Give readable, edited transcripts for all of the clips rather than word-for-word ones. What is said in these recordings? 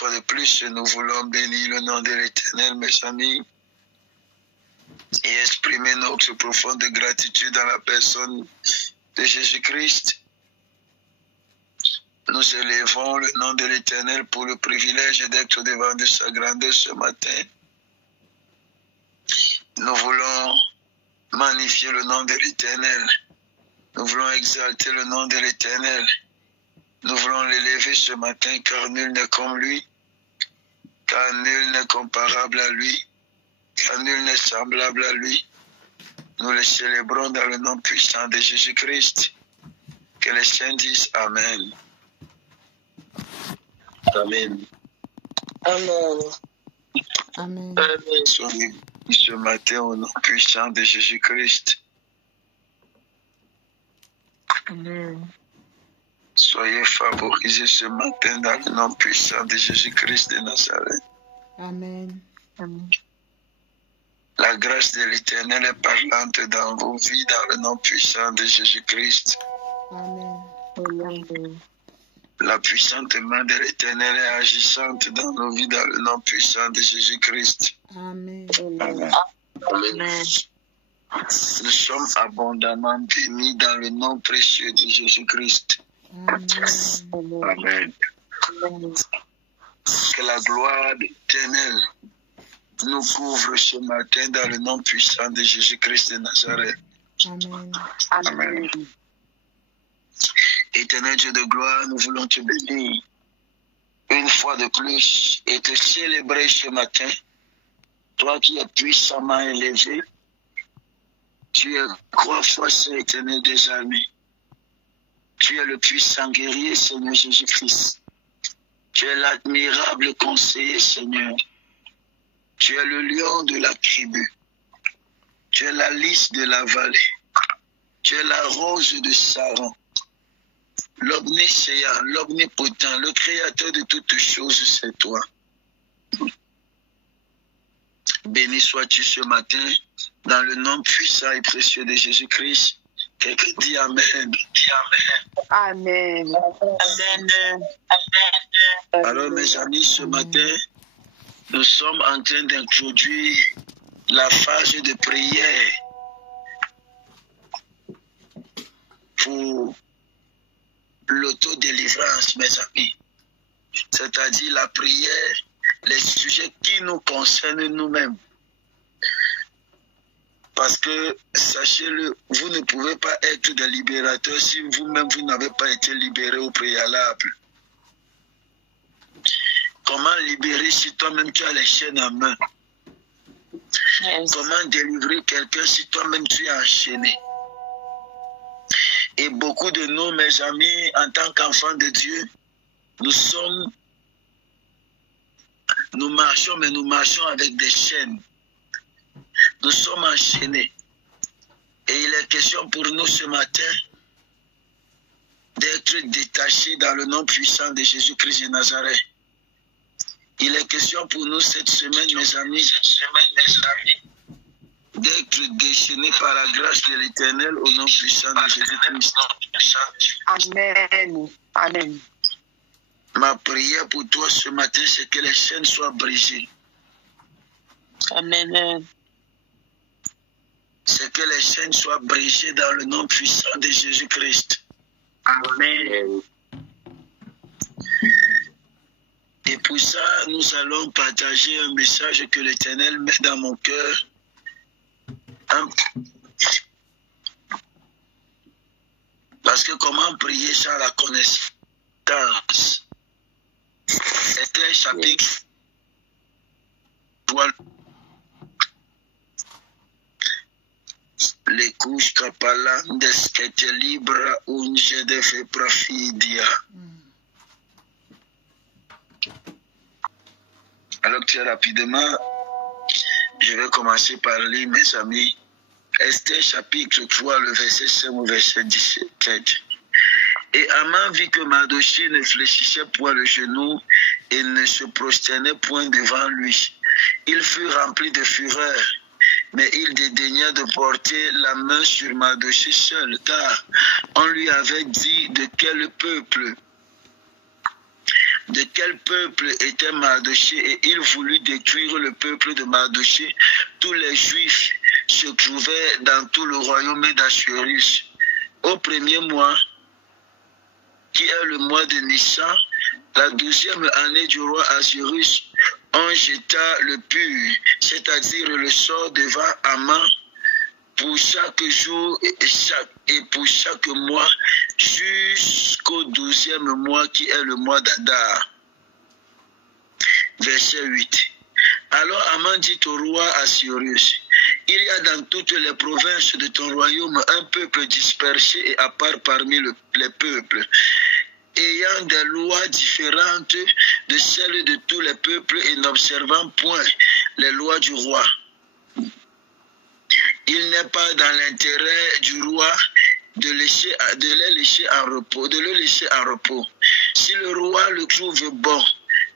fois de plus, nous voulons bénir le nom de l'Éternel, mes amis, et exprimer notre profonde gratitude dans la personne de Jésus-Christ. Nous élevons le nom de l'Éternel pour le privilège d'être devant de sa grandeur ce matin. Nous voulons magnifier le nom de l'Éternel. Nous voulons exalter le nom de l'Éternel. Nous voulons l'élever ce matin car nul n'est comme lui, car nul n'est comparable à lui, car nul n'est semblable à lui. Nous le célébrons dans le nom puissant de Jésus-Christ. Que les saints disent Amen. Amen. Amen. Amen. Soyez ce matin au nom puissant de Jésus-Christ. Amen. Soyez favorisés ce matin dans le nom puissant de Jésus-Christ de Nazareth. Amen. Amen. La grâce de l'Éternel est parlante dans vos vies dans le nom puissant de Jésus-Christ. Amen. Amen. La puissante main de l'Éternel est agissante dans nos vies dans le nom puissant de Jésus-Christ. Amen. Amen. Amen. Nous sommes abondamment bénis dans le nom précieux de Jésus-Christ. Amen. Amen. Amen. Que la gloire de l'Éternel nous couvre ce matin dans le nom puissant de Jésus-Christ de Nazareth. Amen. Amen. Éternel Dieu de gloire, nous voulons te bénir une fois de plus et te célébrer ce matin. Toi qui es puissamment élevé, tu es croix force éternel des armées. Tu es le puissant guerrier, Seigneur Jésus-Christ. Tu es l'admirable conseiller, Seigneur. Tu es le lion de la tribu. Tu es la lys de la vallée. Tu es la rose de Saron. L'omniscient, l'omnipotent, le créateur de toutes choses, c'est toi. Béni sois-tu ce matin, dans le nom puissant et précieux de Jésus-Christ. Quelqu'un dit Amen. Amen. Amen. Alors mes amis, ce matin, nous sommes en train d'introduire la phase de prière pour l'autodélivrance, mes amis. C'est-à-dire la prière, les sujets qui nous concernent nous-mêmes. Parce que, sachez-le, vous ne pouvez pas être des libérateurs si vous-même vous n'avez pas été libéré au préalable. Comment libérer si toi-même tu as les chaînes en main? Yes. Comment délivrer quelqu'un si toi-même tu es enchaîné? Et beaucoup de nous, mes amis, en tant qu'enfants de Dieu, nous marchons, mais nous marchons avec des chaînes. Nous sommes enchaînés. Et il est question pour nous ce matin d'être détachés dans le nom puissant de Jésus-Christ de Nazareth. Il est question pour nous cette semaine, mes amis, d'être déchaînés par la grâce de l'Éternel au nom puissant de Jésus-Christ. Amen. Amen. Ma prière pour toi ce matin, c'est que les chaînes soient brisées. Amen. C'est que les chaînes soient brisées dans le nom puissant de Jésus-Christ. Amen. Et pour ça, nous allons partager un message que l'Éternel met dans mon cœur. Parce que comment prier sans la connaissance? C'est un chapitre. Les couches capalandes que libra unge de fe profidia. Alors très rapidement, je vais commencer par lire, mes amis, Esther chapitre 3, le verset 5 au verset 17. Et Haman vit que Mardochée ne fléchissait point le genou et ne se prosternait point devant lui. Il fut rempli de fureur, mais il dédaigna de porter la main sur Mardochée seul, car on lui avait dit de quel peuple de quel peuple était Mardochée et il voulut détruire le peuple de Mardochée. Tous les Juifs se trouvaient dans tout le royaume d'Assuérus. Au premier mois, qui est le mois de Nissan, la 12e année du roi Assuérus, on jeta le pur, c'est-à-dire le sort devant Haman, pour chaque jour et pour chaque mois, jusqu'au 12e mois qui est le mois d'Adar. Verset 8. Alors Haman dit au roi Assuérus, il y a dans toutes les provinces de ton royaume un peuple dispersé et à part parmi les peuples, ayant des lois différentes de celles de tous les peuples et n'observant point les lois du roi. Il n'est pas dans l'intérêt du roi de le laisser en repos. Si le roi le trouve bon,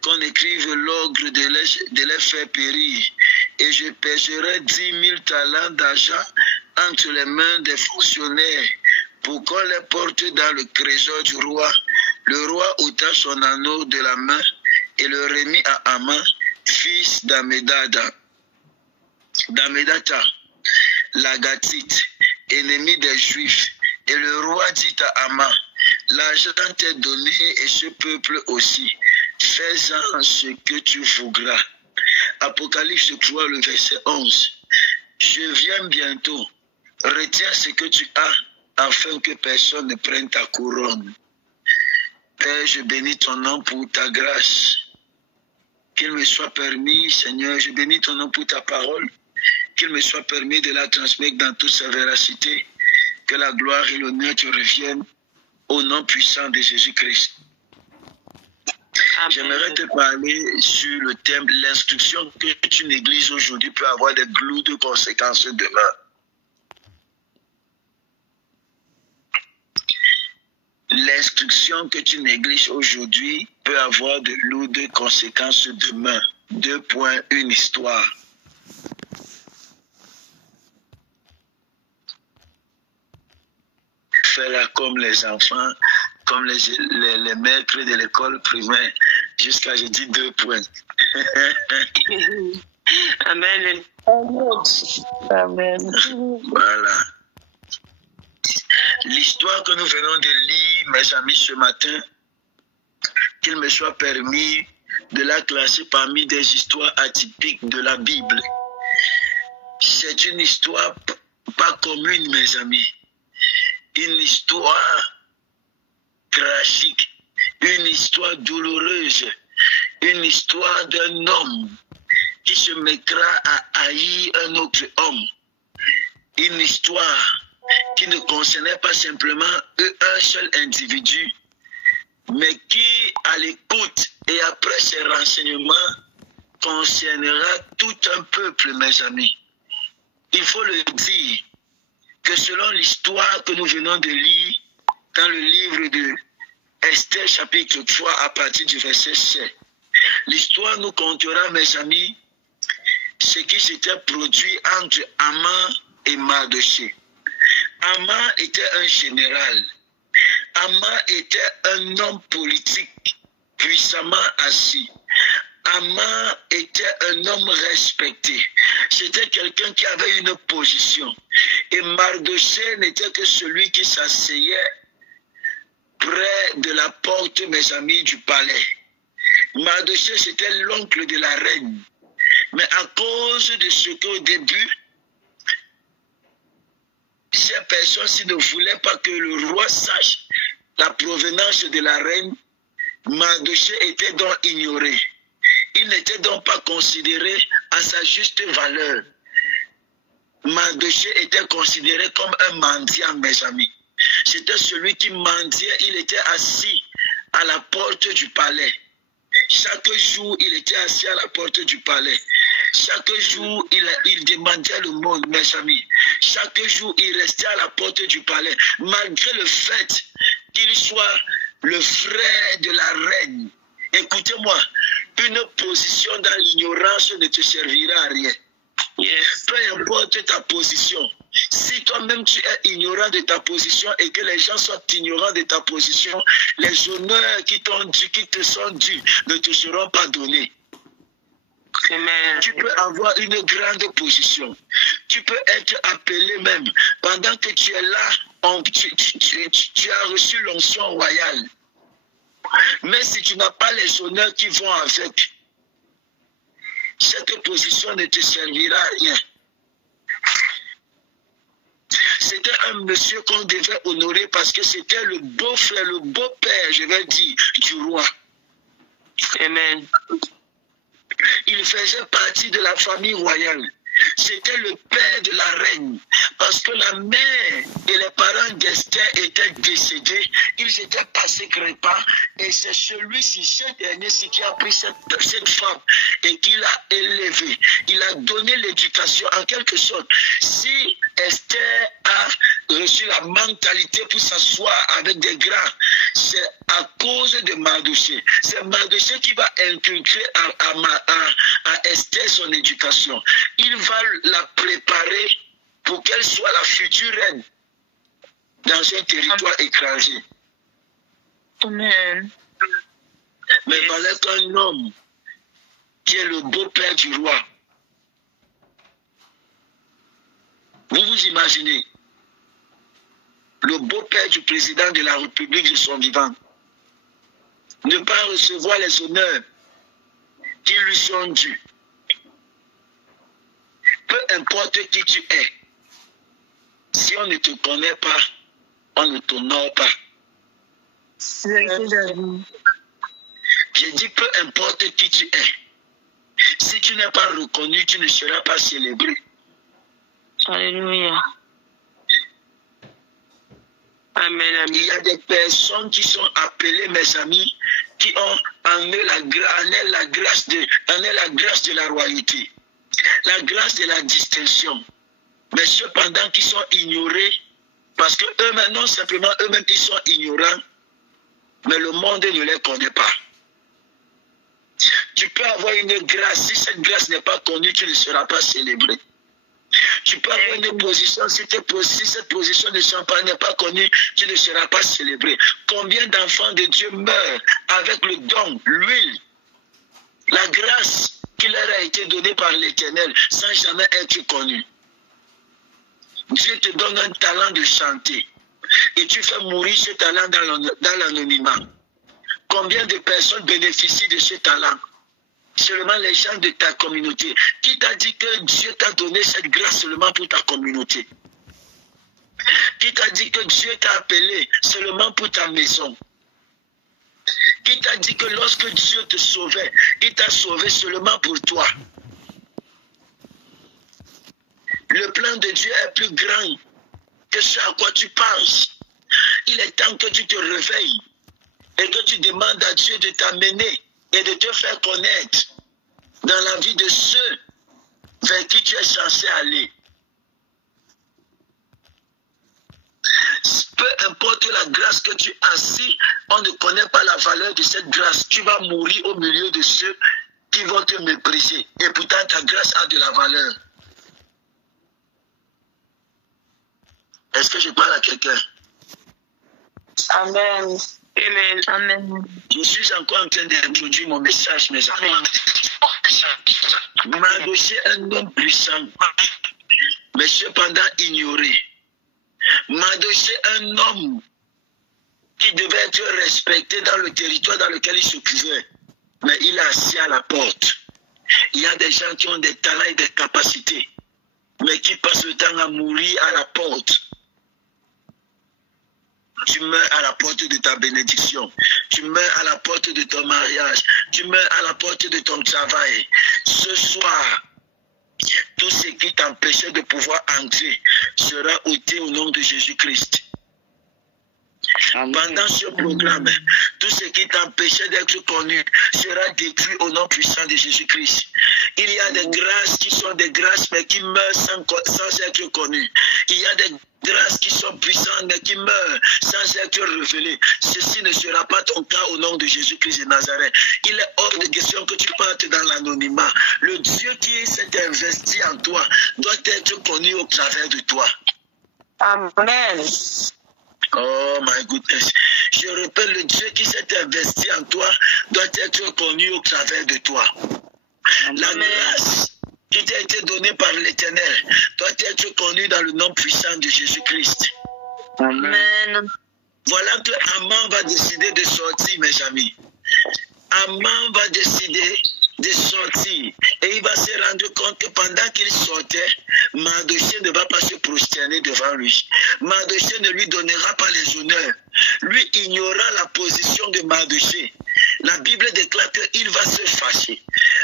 qu'on écrive l'ordre de les faire périr, et je pèserai 10 000 talents d'argent entre les mains des fonctionnaires pour qu'on les porte dans le trésor du roi. Le roi ôta son anneau de la main et le remit à Haman, fils d'Amedata, l'Agathite, ennemi des Juifs. Et le roi dit à Haman, l'argent t'est donné et ce peuple aussi. Fais-en ce que tu voudras. Apocalypse 3, le verset 11. Je viens bientôt. Retiens ce que tu as afin que personne ne prenne ta couronne. Père, je bénis ton nom pour ta grâce. Qu'il me soit permis, Seigneur, je bénis ton nom pour ta parole. Qu'il me soit permis de la transmettre dans toute sa véracité. Que la gloire et l'honneur te reviennent au nom puissant de Jésus-Christ. J'aimerais te parler sur le thème « L'instruction que tu négliges aujourd'hui peut avoir des lourdes conséquences demain ». L'instruction que tu négliges aujourd'hui peut avoir de lourdes conséquences demain. 2 points, une histoire. Fais-la comme les enfants, comme les maîtres de l'école primaire, jusqu'à, je dis 2 points. Amen. Amen. Voilà. L'histoire que nous venons de lire, mes amis, ce matin, qu'il me soit permis de la classer parmi des histoires atypiques de la Bible. C'est une histoire pas commune, mes amis. Une histoire tragique, une histoire douloureuse, une histoire d'un homme qui se mettra à haïr un autre homme. Une histoire qui ne concernait pas simplement un seul individu, mais qui, à l'écoute et après ces renseignements, concernera tout un peuple, mes amis. Il faut le dire que selon l'histoire que nous venons de lire dans le livre de Esther chapitre 3 à partir du verset 7, l'histoire nous contera, mes amis, ce qui s'était produit entre Haman et Mardochée. Haman était un général. Haman était un homme politique puissamment assis. Haman était un homme respecté. C'était quelqu'un qui avait une position. Et Mardochée n'était que celui qui s'asseyait près de la porte, mes amis, du palais. Mardochée, c'était l'oncle de la reine. Mais à cause de ce qu'au début, ces personnes-ci ne voulaient pas que le roi sache la provenance de la reine, Mardochée était donc ignoré. Il n'était donc pas considéré à sa juste valeur. Mardochée était considéré comme un mendiant, mes amis. C'était celui qui mendiait, il était assis à la porte du palais. Chaque jour, il était assis à la porte du palais. Chaque jour, il demandait le monde, mes amis. Chaque jour, il restait à la porte du palais, malgré le fait qu'il soit le frère de la reine. Écoutez-moi, une position dans l'ignorance ne te servira à rien. Peu importe ta position, Si toi-même tu es ignorant de ta position et que les gens sont ignorants de ta position, les honneurs qui t'ont dû, qui te sont dus, ne te seront pas donnés. Amen. Tu peux avoir une grande position. Tu peux être appelé même. Pendant que tu es là, tu as reçu l'onction royale. Mais si tu n'as pas les honneurs qui vont avec, cette position ne te servira à rien. C'était un monsieur qu'on devait honorer parce que c'était le beau-frère, le beau-père, je vais dire, du roi. Amen. Il faisait partie de la famille royale. C'était le père de la reine. Parce que la mère et les parents d'Esther étaient décédés. Ils étaient passés crépa. Et c'est celui-ci, ce dernier-ci, qui a pris cette femme et qui l'a élevée. Il a donné l'éducation en quelque sorte. Si Esther a reçu la mentalité pour s'asseoir avec des grands, c'est à cause de Mardoché. C'est Mardoché qui va inculquer à Esther son éducation. Il va la préparer pour qu'elle soit la future reine dans un territoire étranger. Amen. Mais voilà qu'un homme qui est le beau-père du roi, vous vous imaginez, le beau-père du président de la République de son vivant, ne pas recevoir les honneurs qui lui sont dus. Peu importe qui tu es, si on ne te connaît pas, on ne t'honore pas. J'ai dit peu importe qui tu es, si tu n'es pas reconnu, tu ne seras pas célébré. Alléluia. Amen, amen. Il y a des personnes qui sont appelées, mes amis, qui ont en eux la grâce de la royauté, la grâce de la distinction. Mais cependant qui sont ignorés, parce que eux-mêmes, non simplement eux-mêmes, ils sont ignorants, mais le monde ne les connaît pas. Tu peux avoir une grâce, si cette grâce n'est pas connue, tu ne seras pas célébré. Tu peux avoir une position, si cette position n'est pas connue, tu ne seras pas célébré. Combien d'enfants de Dieu meurent avec le don, l'huile, la grâce qui leur a été donnée par l'Éternel sans jamais être connus. Dieu te donne un talent de chanter et tu fais mourir ce talent dans l'anonymat. Combien de personnes bénéficient de ce talent? Seulement les gens de ta communauté. Qui t'a dit que Dieu t'a donné cette grâce seulement pour ta communauté? Qui t'a dit que Dieu t'a appelé seulement pour ta maison? Qui t'a dit que lorsque Dieu te sauvait, il t'a sauvé seulement pour toi? Le plan de Dieu est plus grand que ce à quoi tu penses. Il est temps que tu te réveilles et que tu demandes à Dieu de t'amener et de te faire connaître dans la vie de ceux vers qui tu es censé aller. Peu importe la grâce que tu as, si on ne connaît pas la valeur de cette grâce, tu vas mourir au milieu de ceux qui vont te mépriser. Et pourtant, ta grâce a de la valeur. Est-ce que je parle à quelqu'un? Amen. Amen. Amen. Je suis encore en train d'introduire mon message, mes amis. Mardoché est un homme puissant, mais cependant ignoré. Mardoché est un homme qui devait être respecté dans le territoire dans lequel il se trouvait, mais il est assis à la porte. Il y a des gens qui ont des talents et des capacités, mais qui passent le temps à mourir à la porte. Tu meurs à la porte de ta bénédiction. Tu meurs à la porte de ton mariage. Tu meurs à la porte de ton travail. Ce soir, tout ce qui t'empêchait de pouvoir entrer sera ôté au nom de Jésus-Christ. Pendant ce programme, tout ce qui t'empêchait d'être connu sera détruit au nom puissant de Jésus-Christ. Il y a des grâces qui sont des grâces mais qui meurent sans être connues. Il y a des grâces qui sont puissantes mais qui meurent sans être révélées. Ceci ne sera pas ton cas au nom de Jésus-Christ de Nazareth. Il est hors de question que tu partes dans l'anonymat. Le Dieu qui s'est investi en toi doit être connu au travers de toi. Amen. Oh my goodness. Je répète, le Dieu qui s'est investi en toi doit être connu au travers de toi. La grâce qui t'a été donnée par l'Éternel doit être connue dans le nom puissant de Jésus-Christ. Amen. Voilà que Amman va décider de sortir, mes amis. Amman va décider de sortir. Et il va se rendre compte que pendant qu'il sortait, Mardochée ne va pas se prosterner devant lui. Mardochée ne lui donnera pas les honneurs. Lui ignorera la position de Mardochée. La Bible déclare qu'il va se fâcher.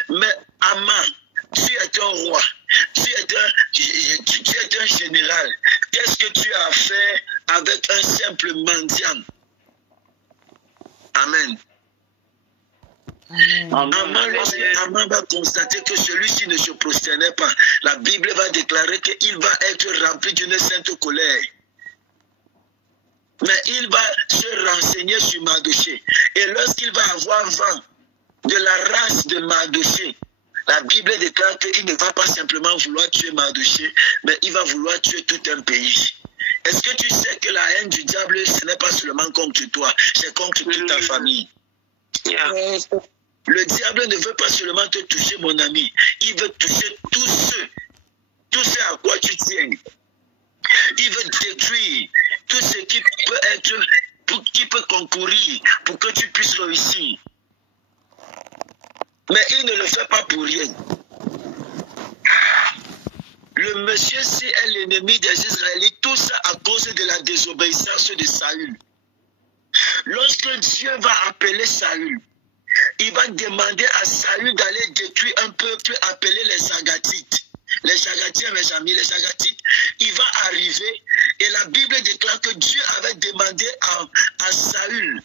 Mais Amman, tu es un roi, tu es un général. Qu'est-ce que tu as fait avec un simple mendiant? Amen. Amman va constater que celui-ci ne se prosternait pas. La Bible va déclarer qu'il va être rempli d'une sainte colère. Mais il va se renseigner sur Mardochée. Et lorsqu'il va avoir vent de la race de Mardochée, la Bible déclare qu'il ne va pas simplement vouloir tuer Mardochée, mais il va vouloir tuer tout un pays. Est-ce que tu sais que la haine du diable, ce n'est pas seulement contre toi, c'est contre toute ta famille? Yeah. Le diable ne veut pas seulement te toucher, mon ami. Il veut toucher tout ce à quoi tu tiens. Il veut détruire tout ce qui peut être, qui peut concourir pour que tu puisses réussir. Mais il ne le fait pas pour rien. Le monsieur-ci est l'ennemi des Israélites, tout ça à cause de la désobéissance de Saül. Lorsque Dieu va appeler Saül, il va demander à Saül d'aller détruire un peuple appelé les Agatites. Les Chagatiens, mes amis, les Chagatites, il va arriver et la Bible déclare que Dieu avait demandé à Saül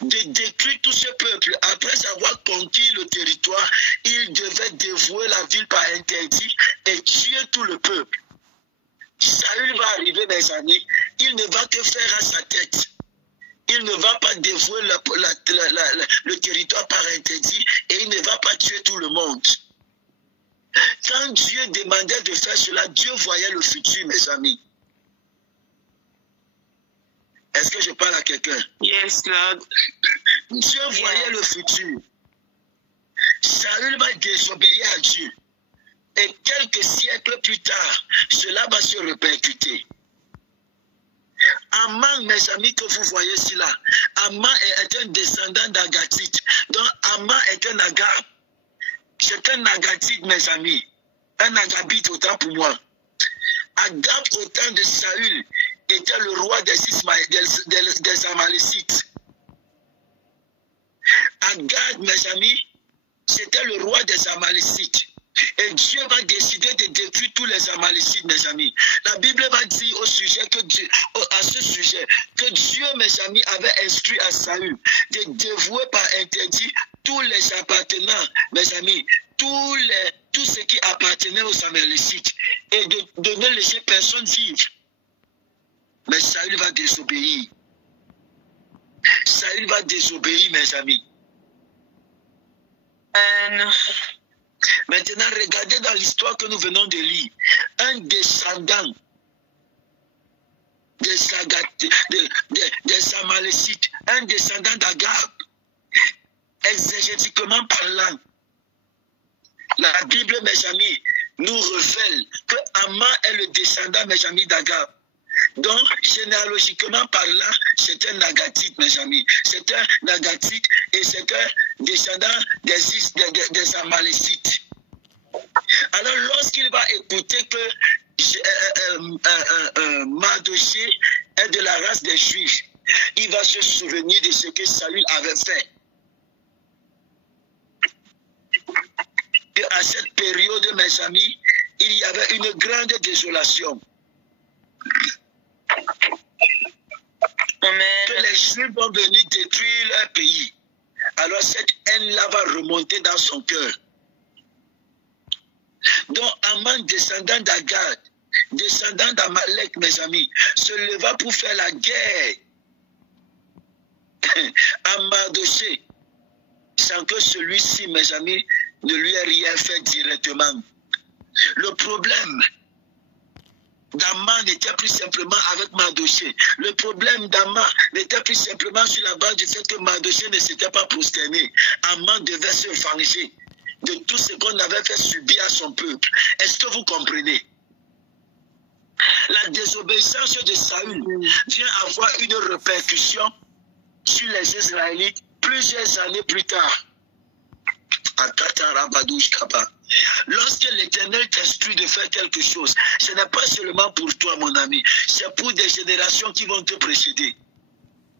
de détruire tout ce peuple. Après avoir conquis le territoire, il devait dévouer la ville par interdit et tuer tout le peuple. Saül va arriver, mes amis, il ne va que faire à sa tête. Il ne va pas dévouer le territoire par interdit et il ne va pas tuer tout le monde. Quand Dieu demandait de faire cela, Dieu voyait le futur, mes amis. Est-ce que je parle à quelqu'un? Yes, Lord. Dieu voyait le futur. Saül va désobéir à Dieu. Et quelques siècles plus tard, cela va se répercuter. Amman, mes amis, que vous voyez ici là, Amman est un descendant d'Agatite. Donc Amman est un Agab. C'est un Agatite, mes amis. Un Agabite autant pour moi. Agab, au temps de Saül, était le roi des Amalécites. Agab, mes amis, c'était le roi des Amalécites. Et Dieu va décider de détruire tous les Amalécites, mes amis. La Bible va dire à ce sujet que Dieu, mes amis, avait instruit à Saül de dévouer par interdit tous les appartenants, mes amis, tout ce qui appartenait aux Amalécites et de ne laisser personne vivre. Mais Saül va désobéir. Saül va désobéir, mes amis. Maintenant, regardez dans l'histoire que nous venons de lire. Un descendant des Amalécites, un descendant d'Agab, exégétiquement parlant, la Bible, mes amis, nous révèle que Amman est le descendant, mes amis, d'Agab. Donc, généalogiquement parlant, c'est un Agatite, mes amis. C'est un Agatite et c'est un descendant des Amalécites. Alors, lorsqu'il va écouter que Mardochée est de la race des Juifs, il va se souvenir de ce que Saül avait fait. Et à cette période, mes amis, il y avait une grande désolation. que les Juifs vont venir détruire leur pays. Alors cette haine-là va remonter dans son cœur. Donc Aman, descendant d'Agad, descendant d'Amalek, mes amis, se leva pour faire la guerre à Mardoché, sans que celui-ci, mes amis, ne lui ait rien fait directement. Le problème d'Aman n'était plus simplement avec Mardoché. Le problème d'Aman n'était plus simplement sur la base du fait que Mardoché ne s'était pas prosterné. Aman devait se venger de tout ce qu'on avait fait subir à son peuple. Est-ce que vous comprenez? La désobéissance de Saül vient avoir une répercussion sur les Israélites plusieurs années plus tard. Lorsque l'Éternel t'instruit de faire quelque chose, ce n'est pas seulement pour toi, mon ami, c'est pour des générations qui vont te précéder.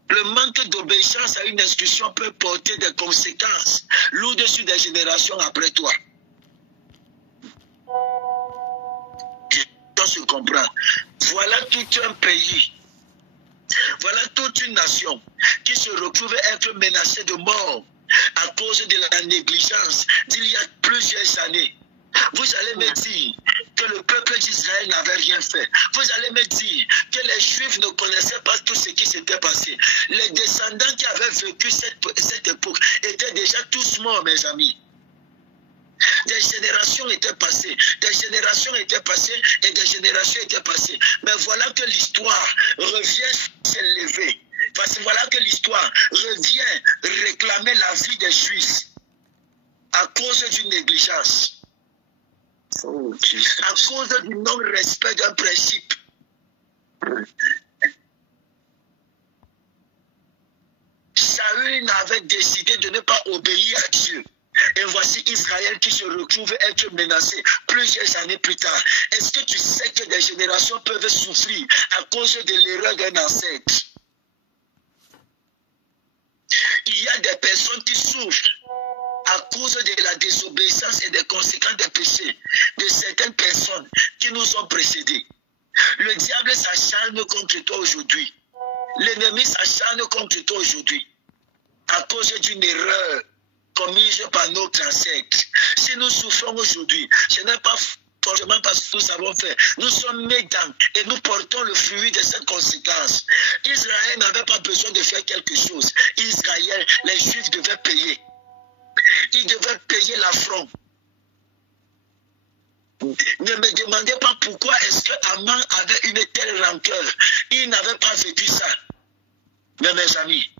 Le manque d'obéissance à une instruction peut porter des conséquences lourdes sur des générations après toi. On se comprend. Voilà tout un pays, voilà toute une nation qui se retrouve être menacée de mort à cause de la négligence d'il y a plusieurs années. Vous allez me dire que le peuple d'Israël n'avait rien fait. Vous allez me dire que les Juifs ne connaissaient pas tout ce qui s'était passé. Les descendants qui avaient vécu cette époque étaient déjà tous morts, mes amis. Des générations étaient passées, des générations étaient passées et des générations étaient passées. Mais voilà que l'histoire revient s'élever. Parce que voilà que l'histoire revient réclamer la vie des Juifs à cause d'une négligence, à cause du non-respect d'un principe. Saül avait décidé de ne pas obéir à Dieu. Et voici Israël qui se retrouve être menacé plusieurs années plus tard. Est-ce que tu sais que des générations peuvent souffrir à cause de l'erreur d'un ancêtre? Il y a des personnes qui souffrent à cause de la désobéissance et des conséquences des péchés de certaines personnes qui nous ont précédés. Le diable s'acharne contre toi aujourd'hui. L'ennemi s'acharne contre toi aujourd'hui à cause d'une erreur commise par notre ancêtre. Si nous souffrons aujourd'hui, ce n'est pas forcément parce que nous avons fait. Nous sommes nés dans et nous portons le fruit de cette conséquence. Israël n'avait pas besoin de faire quelque chose. Israël, les Juifs devaient payer. Ils devaient payer l'affront. Ne me demandez pas pourquoi est-ce que Aman avait une telle rancœur. Il n'avait pas vécu ça. Mais mes amis,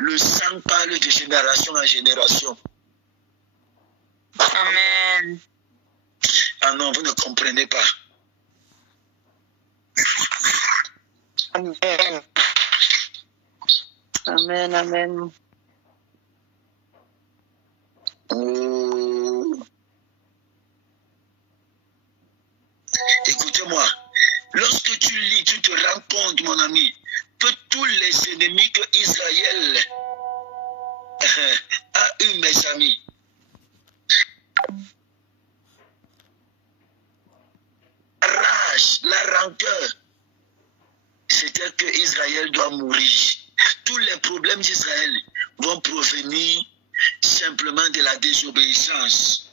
le sang parle de génération en génération. Amen. Ah non, vous ne comprenez pas. Amen. Amen, amen. Écoutez-moi, lorsque tu lis, tu te rends compte, mon ami, que tous les ennemis que Israël a eu, mes amis, la rage, la rancœur, c'était que Israël doit mourir. Tous les problèmes d'Israël vont provenir simplement de la désobéissance.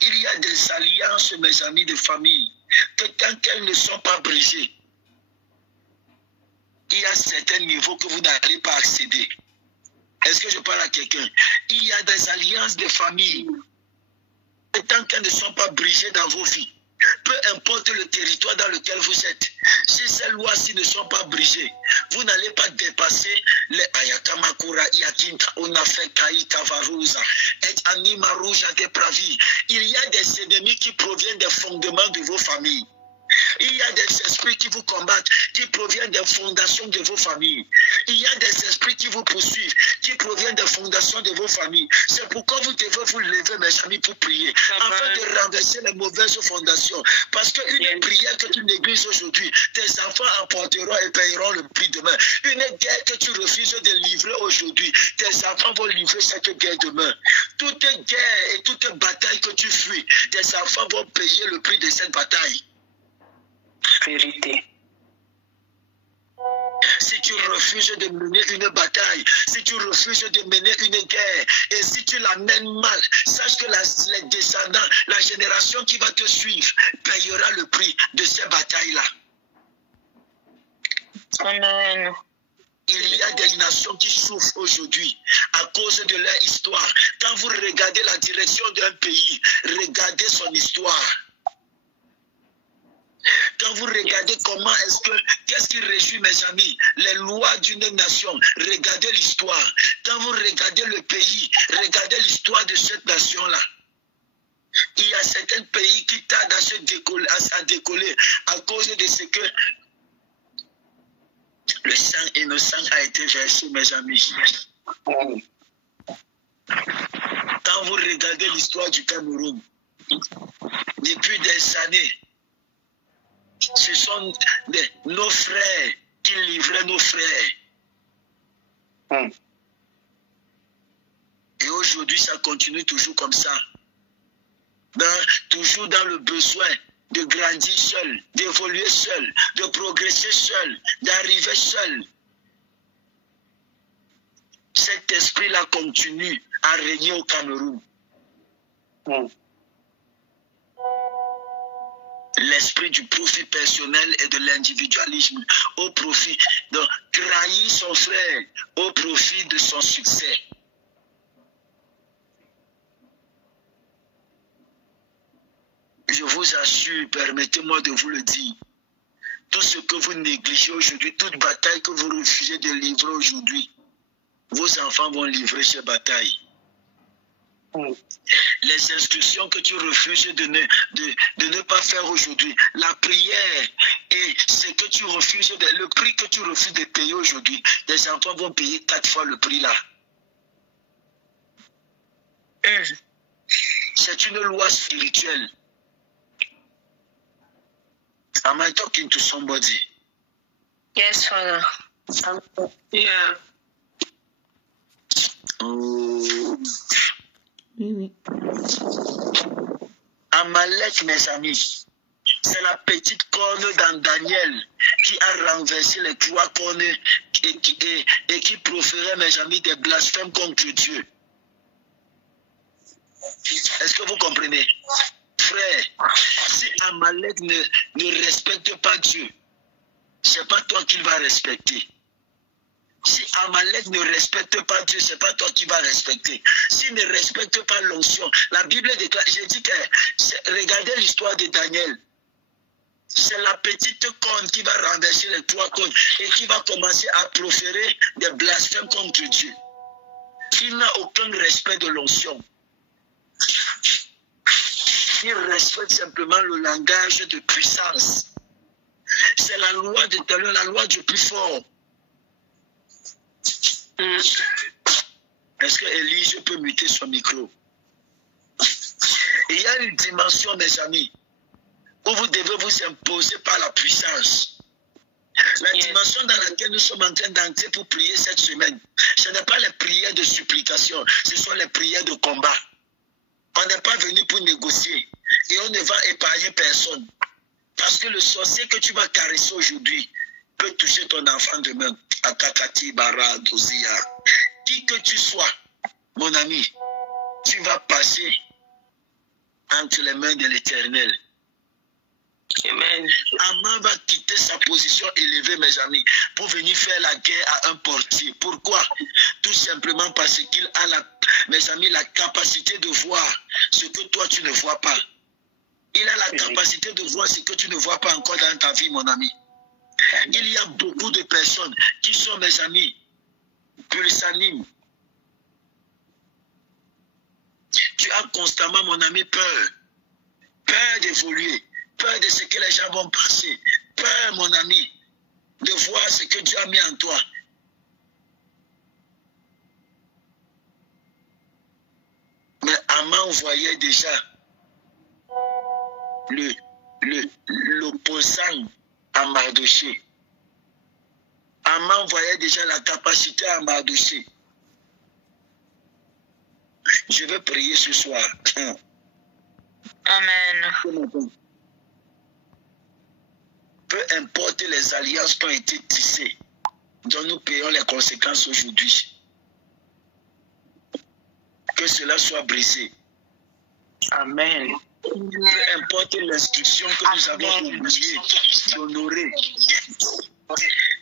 Il y a des alliances, mes amis de famille, que tant qu'elles ne sont pas brisées, il y a certains niveaux que vous n'allez pas accéder. Est-ce que je parle à quelqu'un? Il y a des alliances de famille, que tant qu'elles ne sont pas brisées dans vos vies, peu importe le territoire dans lequel vous êtes, si ces lois-ci ne sont pas brisées, vous n'allez pas dépasser les Ayakamakura, Yakinta, Onafe, Kaïta, Varouza, et Anima Rouja, Depravi. Il y a des ennemis qui proviennent des fondements de vos familles. Il y a des esprits qui vous combattent, qui proviennent des fondations de vos familles. Il y a des esprits qui vous poursuivent, qui proviennent des fondations de vos familles. C'est pourquoi vous devez vous lever, mes amis, pour prier, afin de renverser les mauvaises fondations. Parce qu'une prière que tu négliges aujourd'hui, tes enfants apporteront et paieront le prix demain. Une guerre que tu refuses de livrer aujourd'hui, tes enfants vont livrer cette guerre demain. Toute guerre et toute bataille que tu fuis, tes enfants vont payer le prix de cette bataille. Vérité. si tu refuses de mener une bataille, si tu refuses de mener une guerre, et si tu la mènes mal, sache que les descendants, la génération qui va te suivre, payera le prix de ces batailles-là. Amen. Il y a des nations qui souffrent aujourd'hui à cause de leur histoire. Quand vous regardez la direction d'un pays, regardez son histoire. Quand vous regardez comment est-ce que, qu'est-ce qui réjouit mes amis, les lois d'une nation, regardez l'histoire. Quand vous regardez le pays, regardez l'histoire de cette nation-là. Il y a certains pays qui tardent à décoller à cause de ce que le sang innocent a été versé, mes amis. Quand vous regardez l'histoire du Cameroun, depuis des années, ce sont nos frères qui livraient nos frères. Et aujourd'hui, ça continue toujours comme ça. Toujours dans le besoin de grandir seul, d'évoluer seul, de progresser seul, d'arriver seul. Cet esprit-là continue à régner au Cameroun. L'esprit du profit personnel et de l'individualisme au profit de trahir son frère au profit de son succès. Je vous assure, permettez-moi de vous le dire, tout ce que vous négligez aujourd'hui, toute bataille que vous refusez de livrer aujourd'hui, vos enfants vont livrer ces batailles. Les instructions que tu refuses de ne pas faire aujourd'hui, la prière et ce que tu refuses, le prix que tu refuses de payer aujourd'hui, les enfants vont payer 4 fois le prix là. C'est une loi spirituelle. Am I talking to somebody? Yes, Father. Yeah. Oh. Oui. Amalek, mes amis, c'est la petite corne dans Daniel qui a renversé les 3 cornes et qui proférait, mes amis, des blasphèmes contre Dieu. Est-ce que vous comprenez? Frère, si Amalek ne respecte pas Dieu, ce n'est pas toi qu'il va respecter. Si Amalek ne respecte pas Dieu, ce n'est pas toi qui vas respecter. S'il ne respecte pas l'onction, la Bible déclare, j'ai dit que, regardez l'histoire de Daniel. C'est la petite corne qui va renverser les 3 cornes et qui va commencer à proférer des blasphèmes contre Dieu. Il n'a aucun respect de l'onction. Il respecte simplement le langage de puissance. C'est la loi de talent, la loi du plus fort. Est-ce que Élise peut muter son micro? Il y a une dimension, mes amis, où vous devez vous imposer par la puissance. La dimension dans laquelle nous sommes en train d'entrer pour prier cette semaine, ce n'est pas les prières de supplication, ce sont les prières de combat. On n'est pas venu pour négocier et on ne va épargner personne. Parce que le sorcier que tu vas caresser aujourd'hui peut toucher ton enfant demain. Atakati bara dozia. Qui que tu sois, mon ami, tu vas passer entre les mains de l'Éternel. Amen. Aman va quitter sa position élevée, mes amis, pour venir faire la guerre à un portier. Pourquoi? Tout simplement parce qu'il a, mes amis, la capacité de voir ce que toi tu ne vois pas. Il a la capacité de voir ce que tu ne vois pas encore dans ta vie, mon ami. Il y a beaucoup de personnes qui sont, mes amis, pulsanimes. Tu as constamment, mon ami, peur. Peur d'évoluer. Peur de ce que les gens vont passer. Peur, mon ami, de voir ce que Dieu a mis en toi. Mais Aman voyait déjà l'opposant à Mardoché. Aman voyait déjà la capacité à Mardoché. Je vais prier ce soir. Amen. Peu importe les alliances qui ont été tissées, dont nous payons les conséquences aujourd'hui. Que cela soit brisé. Amen. Peu importe l'instruction que nous avons oubliée d'honorer,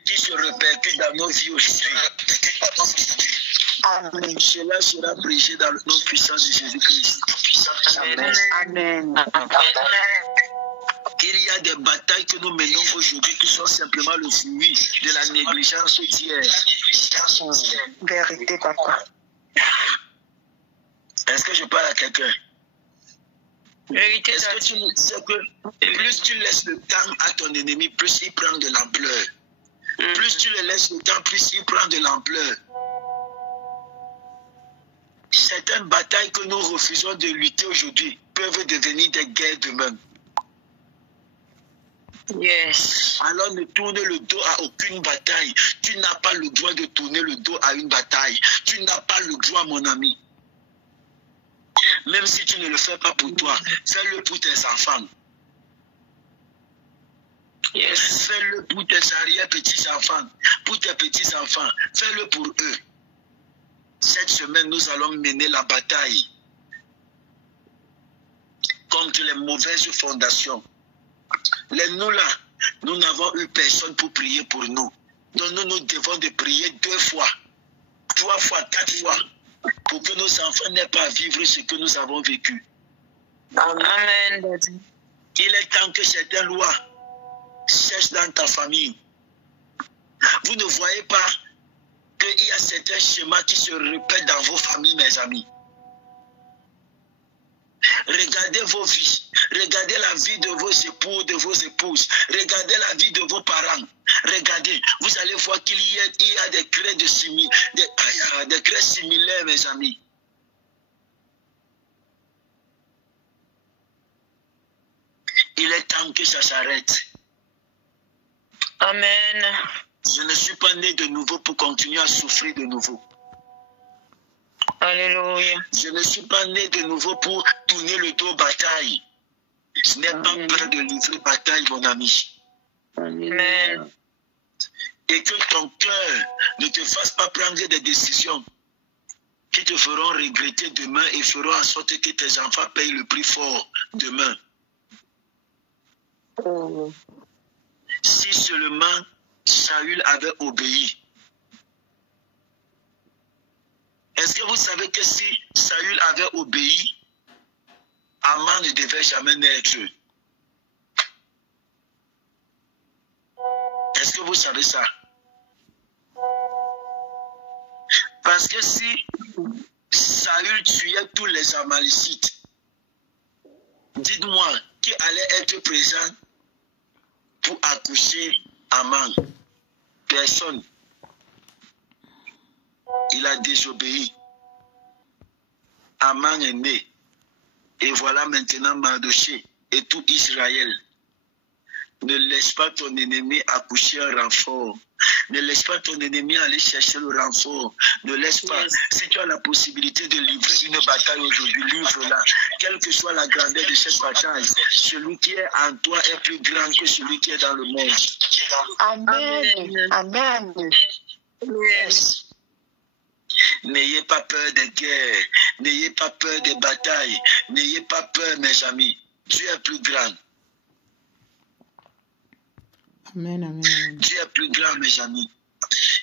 qui se répercute dans nos vies aujourd'hui. Amen. Cela sera brisé dans le nom puissant de Jésus-Christ. Amen. Amen. Il y a des batailles que nous menons aujourd'hui qui sont simplement le fruit de la négligence d'hier. Vérité, papa. Est-ce que je parle à quelqu'un? Vérité. Est-ce que tu sais que plus tu laisses le temps à ton ennemi, plus il prend de l'ampleur. Plus tu le laisses le temps, plus il prend de l'ampleur. Certaines batailles que nous refusons de lutter aujourd'hui peuvent devenir des guerres demain. Yes. Alors ne tourne le dos à aucune bataille. Tu n'as pas le droit de tourner le dos à une bataille. Tu n'as pas le droit, mon ami. Même si tu ne le fais pas pour toi, fais-le pour tes enfants. Yes. Fais-le pour tes arrière-petits-enfants, pour tes petits-enfants. Fais-le pour eux. Cette semaine, nous allons mener la bataille contre les mauvaises fondations. Les nous là, nous n'avons eu personne pour prier pour nous. Donc nous devons de prier 2 fois, 3 fois, 4 fois, pour que nos enfants n'aient pas à vivre ce que nous avons vécu. Amen. Il est temps que certaines lois cessent dans ta famille. Vous ne voyez pas qu'il y a certains schémas qui se répètent dans vos familles, mes amis. Regardez vos vies. Regardez la vie de vos époux, de vos épouses. Regardez la vie de vos parents. Regardez, vous allez voir qu'il y a des crêts des crêts similaires, mes amis. Il est temps que ça s'arrête. Amen. Je ne suis pas né de nouveau pour continuer à souffrir de nouveau. Alléluia. Je ne suis pas né de nouveau pour tourner le dos bataille. Je n'ai pas peur de livrer bataille, mon ami. Amen. Et que ton cœur ne te fasse pas prendre des décisions qui te feront regretter demain et feront en sorte que tes enfants payent le prix fort demain. Si seulement Saül avait obéi. Est-ce que vous savez que si Saül avait obéi, Aman ne devait jamais naître? Est-ce que vous savez ça? Parce que si Saül tuait tous les Amalécites, dites-moi qui allait être présent pour accoucher Aman? Personne. Il a désobéi. Aman est né. Et voilà maintenant Mardoché et tout Israël. Ne laisse pas ton ennemi accoucher un renfort. Ne laisse pas ton ennemi aller chercher le renfort. Ne laisse pas. Yes. Si tu as la possibilité de livrer une bataille aujourd'hui, livre-la. Quelle que soit la grandeur de cette bataille, celui qui est en toi est plus grand que celui qui est dans le monde. Amen. Amen. Yes. N'ayez pas peur des guerres. N'ayez pas peur des batailles. N'ayez pas peur, mes amis. Dieu est plus grand. Amen, amen. Dieu est plus grand, mes amis.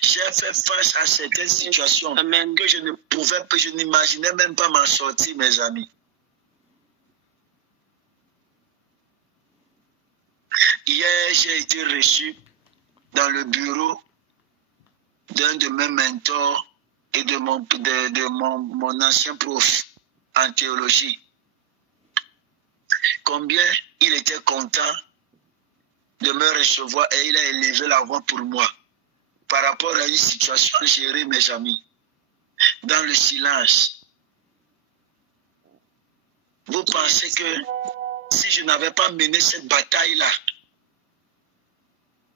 J'ai fait face à certaines situations que je n'imaginais même pas m'en sortir, mes amis. Hier, j'ai été reçu dans le bureau d'un de mes mentors et de mon ancien prof en théologie. Combien il était content de me recevoir et il a élevé la voix pour moi par rapport à une situation gérée, mes amis, dans le silence. Vous pensez que si je n'avais pas mené cette bataille-là,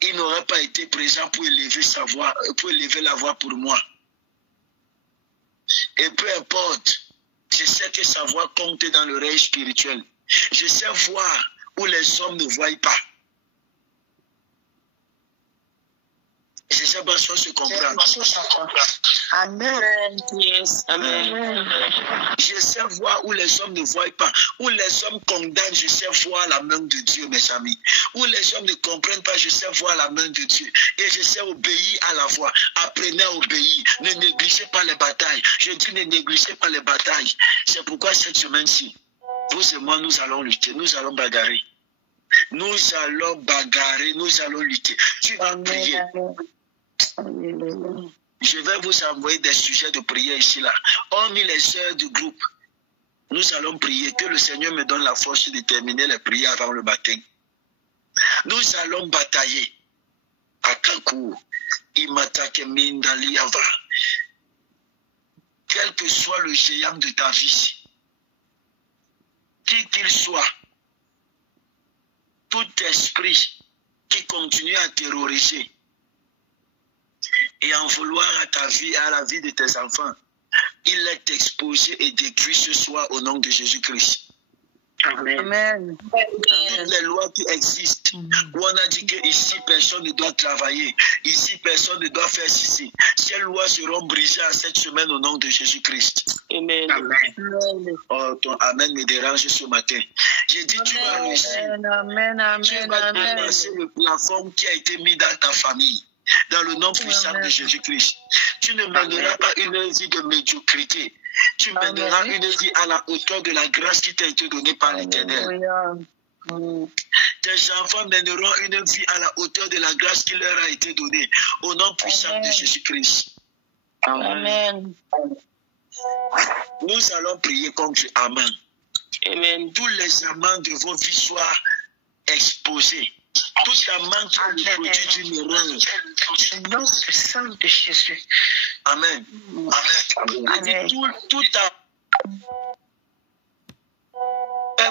il n'aurait pas été présent pour élever sa voix, pour élever la voix pour moi. Et peu importe, je sais que sa voix compte dans l'oreille spirituelle. Je sais voir où les hommes ne voient pas. Je sais pas si on se comprend. Amen. Yes. Amen. Je sais voir où les hommes ne voient pas, où les hommes condamnent, je sais voir la main de Dieu, mes amis. Où les hommes ne comprennent pas, je sais voir la main de Dieu. Et je sais obéir à la voix. Apprenez à obéir. Ne négligez pas les batailles. Je dis ne négligez pas les batailles. C'est pourquoi cette semaine-ci, vous et moi, nous allons lutter, nous allons bagarrer. Nous allons bagarrer, nous allons lutter. Tu vas prier. Je vais vous envoyer des sujets de prière ici, là. Hormis les sœurs du groupe, nous allons prier. Que le Seigneur me donne la force de terminer les prières avant le matin. Nous allons batailler. Akaku, Imatake Mindaliava. Quel que soit le géant de ta vie, qui qu'il soit, tout esprit qui continue à terroriser et en vouloir à ta vie et à la vie de tes enfants, il est exposé et détruit ce soir au nom de Jésus-Christ. Amen. Amen. Toutes les lois qui existent, où on a dit que ici personne ne doit travailler, ici personne ne doit faire ceci, ces lois seront brisées à cette semaine au nom de Jésus-Christ. Amen. Amen. Oh, ton Amen me dérange ce matin. J'ai dit, tu vas réussir. Amen. Tu vas dépasser le plafond qui a été mis dans ta famille. Dans le nom puissant de Jésus-Christ. Tu ne mèneras pas une vie de médiocrité. Tu mèneras une vie à la hauteur de la grâce qui t'a été donnée par l'Éternel. Tes enfants mèneront une vie à la hauteur de la grâce qui leur a été donnée. Au nom puissant de Jésus-Christ. Amen. Nous allons prier contre Amen. Amen. Tous les amants de vos vies soient exposés. Tout amant qui est le produit d'une erreur. Nom puissant de Jésus. Amen. Amen. Tout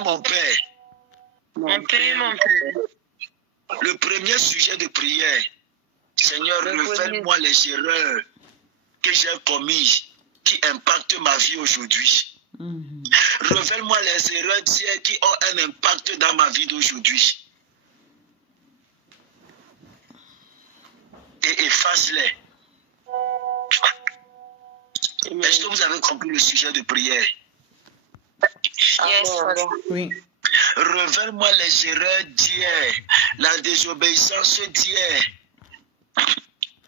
mon Père. Mon Père. Le premier sujet de prière. Seigneur, révèle-moi les erreurs que j'ai commises qui impactent ma vie aujourd'hui. Révèle-moi les erreurs d'hier qui ont un impact dans ma vie d'aujourd'hui. Et efface-les. Est-ce que vous avez compris le sujet de prière? Yes. Oui. Révèle-moi les erreurs d'hier, la désobéissance d'hier,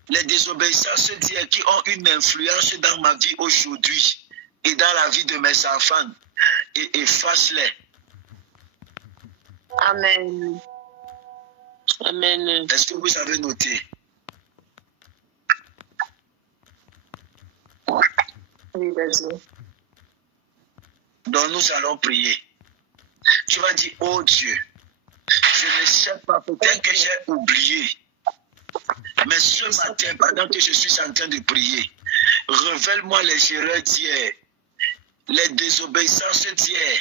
les désobéissances d'hier qui ont une influence dans ma vie aujourd'hui et dans la vie de mes enfants, et efface-les. Amen. Amen. Est-ce que vous avez noté? Oui, vas-y. Donc nous allons prier. Tu vas dire, oh Dieu, je ne sais pas, peut-être que j'ai oublié. Mais ce matin, pendant que je suis en train de prier, révèle-moi les erreurs d'hier, les désobéissances d'hier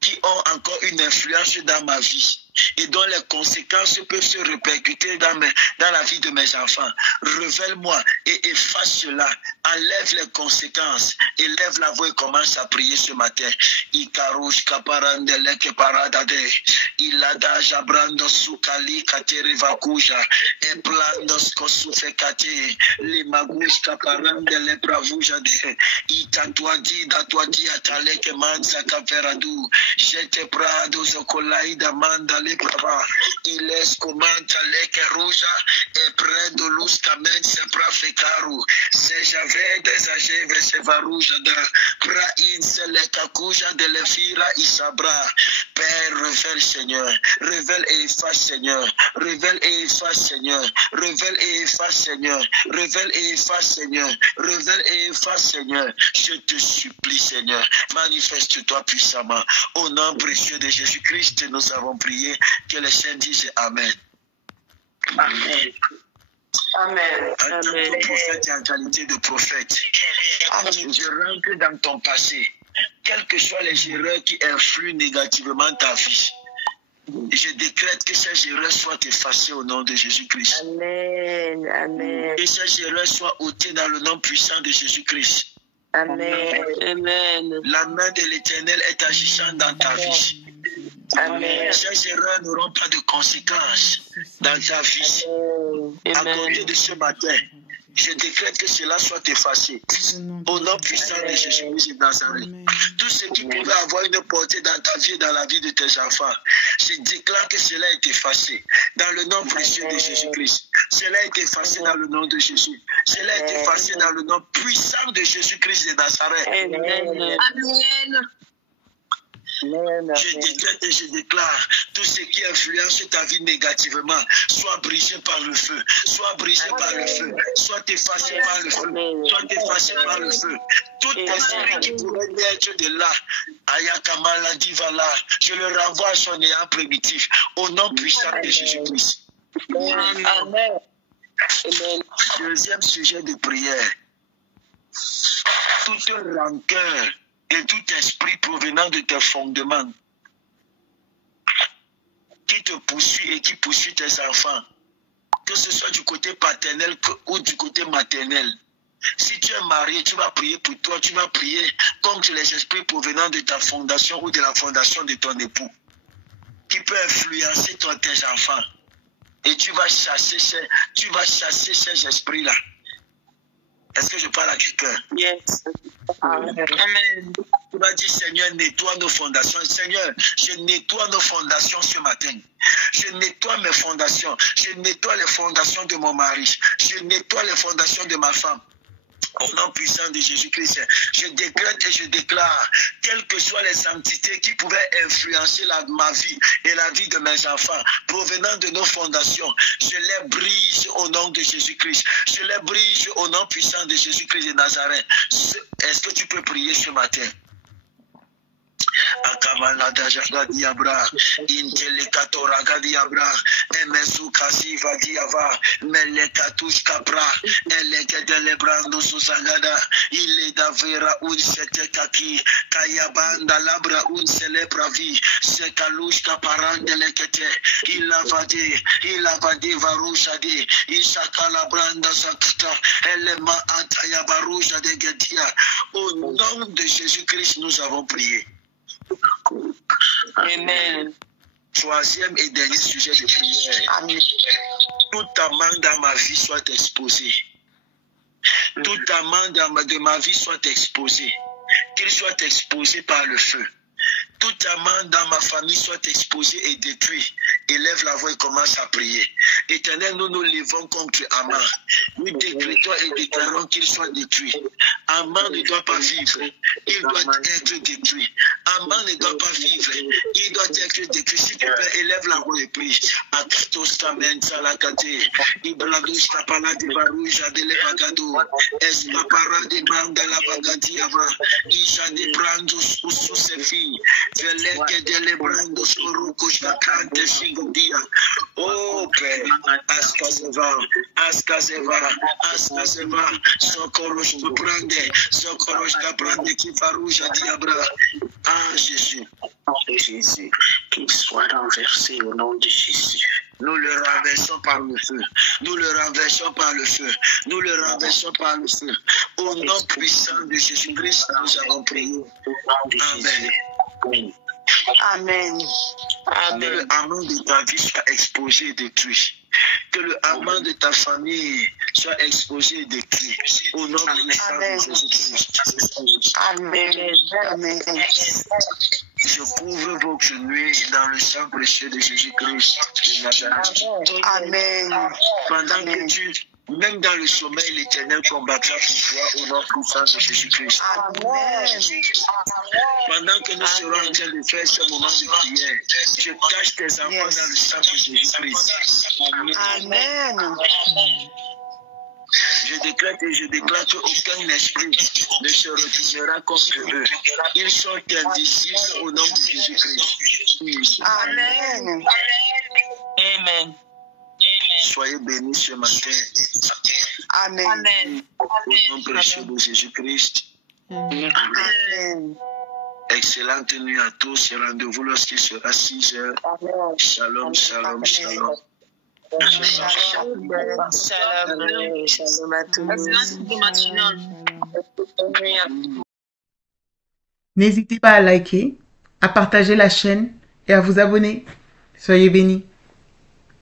qui ont encore une influence dans ma vie et dont les conséquences peuvent se répercuter dans la vie de mes enfants. Révèle-moi et efface cela. Enlève les conséquences. Élève la voix et commence à prier ce matin. Ikarush kaparandele keparadade. Ilada jabrando sukali katere vakuja. Eplandos kosufekate. Limagush kaparandele pravuja de. Itatuadi datuadi ataleke manza kaperadu. Jete prado zokolaida manda le brava. Iles comanta leke ruja. E prendo luz kamen se prafekaru. Se j'avais des agèves se varouja da. Prain se le kakuja de le fira isabra. Père, révèle Seigneur. Révèle et efface Seigneur. Révèle et efface Seigneur. Révèle et efface Seigneur. Révèle et efface Seigneur. Révèle et efface Seigneur. Je te supplie Seigneur. Manifeste-toi puissamment. Au nom précieux de Jésus-Christ, nous avons prié. Que les saints disent Amen. Amen. Amen. En tant que prophète et en qualité de prophète, je rentre dans ton passé. Quelles que soient les erreurs qui influent négativement ta vie, je décrète que ces erreurs soient effacées au nom de Jésus-Christ. Amen. Amen. Que ces erreurs soient ôtées dans le nom puissant de Jésus-Christ. Amen. Amen. La main de l'Éternel est agissante dans ta vie. Amen. Ces erreurs n'auront pas de conséquences dans ta vie. À compter de ce matin, je décrète que cela soit effacé. Au nom puissant de Jésus-Christ de Nazareth. Tout ce qui pouvait avoir une portée dans ta vie et dans la vie de tes enfants, je déclare que cela est effacé. Dans le nom précieux de Jésus-Christ. Cela est effacé dans le nom de Jésus. Cela est effacé dans le nom puissant de Jésus-Christ de Nazareth. Amen. Je décrète et je déclare tout ce qui influence ta vie négativement, soit brisé par le feu, soit brisé par le feu, soit effacé par le feu, soit effacé par le feu. Tout esprit qui pourrait naître de là, Ayakamala Divala, je le renvoie à son néant primitif, au nom puissant de Jésus-Christ. Amen. Deuxième sujet de prière. Toute rancœur et tout esprit provenant de tes fondements qui te poursuit et qui poursuit tes enfants, que ce soit du côté paternel ou du côté maternel. Si tu es marié, tu vas prier pour toi, tu vas prier contre les esprits provenant de ta fondation ou de la fondation de ton époux, qui peut influencer tes enfants. Et tu vas chasser ces esprits-là. Est-ce que je parle à quelqu'un? Yes. Amen. Tu vas dire, Seigneur, nettoie nos fondations. Seigneur, je nettoie nos fondations ce matin. Je nettoie mes fondations. Je nettoie les fondations de mon mari. Je nettoie les fondations de ma femme. Au nom puissant de Jésus-Christ, je décrète et je déclare, quelles que soient les entités qui pouvaient influencer ma vie et la vie de mes enfants, provenant de nos fondations, je les brise au nom de Jésus-Christ. Je les brise au nom puissant de Jésus-Christ de Nazareth. Est-ce que tu peux prier ce matin? Akamala dajaga diabra, intelekatora gadiabra, emesu kasiva diava, melekatush kapra, elekedelebrando susagada, ile davera un setekaki, kayabanda labra un celebravi, sekalush kaparande lekete, ilavade varushade, ishakala branda sakta, elema atayabaruja de gedia. Au nom de Jésus-Christ, nous avons prié. Amen. Troisième et dernier sujet de prière. Amen. Toute amende dans ma vie soit exposée. Toute amende de ma vie soit exposée. Qu'il soit exposé par le feu. Toute amende dans ma famille soit exposée et détruite. Élève la voix et commence à prier. Éternel, nous nous levons contre Aman. Nous décrétons et déclarons qu'il soit détruit. Aman ne doit pas vivre. Il doit être détruit. Aman ne doit pas vivre. Il doit être détruit. Si tu peux, élève la voix et prie. Akatos kamen salakate. Ibradus kapala de barouja de levagado. Escapara de mandala bagati ava. Isha de brandos usus se filles. Veleke de lebrandos urukos kakante sigudia. Oh Père, Askazeva, Sokoros te prende, qui farouche à Diabra. Ah Jésus, qu'il soit renversé au nom de Jésus. Nous le renversons par le feu. Nous le renversons par le feu. Nous le renversons par le feu. Au nom puissant de Jésus-Christ, nous avons prié. Amen. Amen. Que le amour de ta vie soit exposé et détruit. Que le amour de ta famille soit exposé et détruit. Au nom puissant de Jésus-Christ. Amen. Amen. Je couvre votre nuit dans le sang précieux de Jésus-Christ de Nazareth. Amen. Pendant que tu, même dans le sommeil, l'Éternel combattra pour toi au nom puissant de Jésus-Christ. Amen. Pendant que nous serons en train de faire ce moment de prière, je cache tes enfants dans le sang de Jésus-Christ. Amen. Je décrète et je déclare qu'aucun esprit ne se retournera contre eux. Ils sont indicibles au nom de Jésus-Christ. Amen. Amen. Soyez bénis ce matin. Amen. Au nom précieux de Jésus-Christ. Amen. Excellente nuit à tous et rendez-vous lorsqu'il sera 6 heures. Shalom, shalom, shalom. Shalom. Shalom à tous. N'hésitez pas à liker, à partager la chaîne et à vous abonner. Soyez bénis.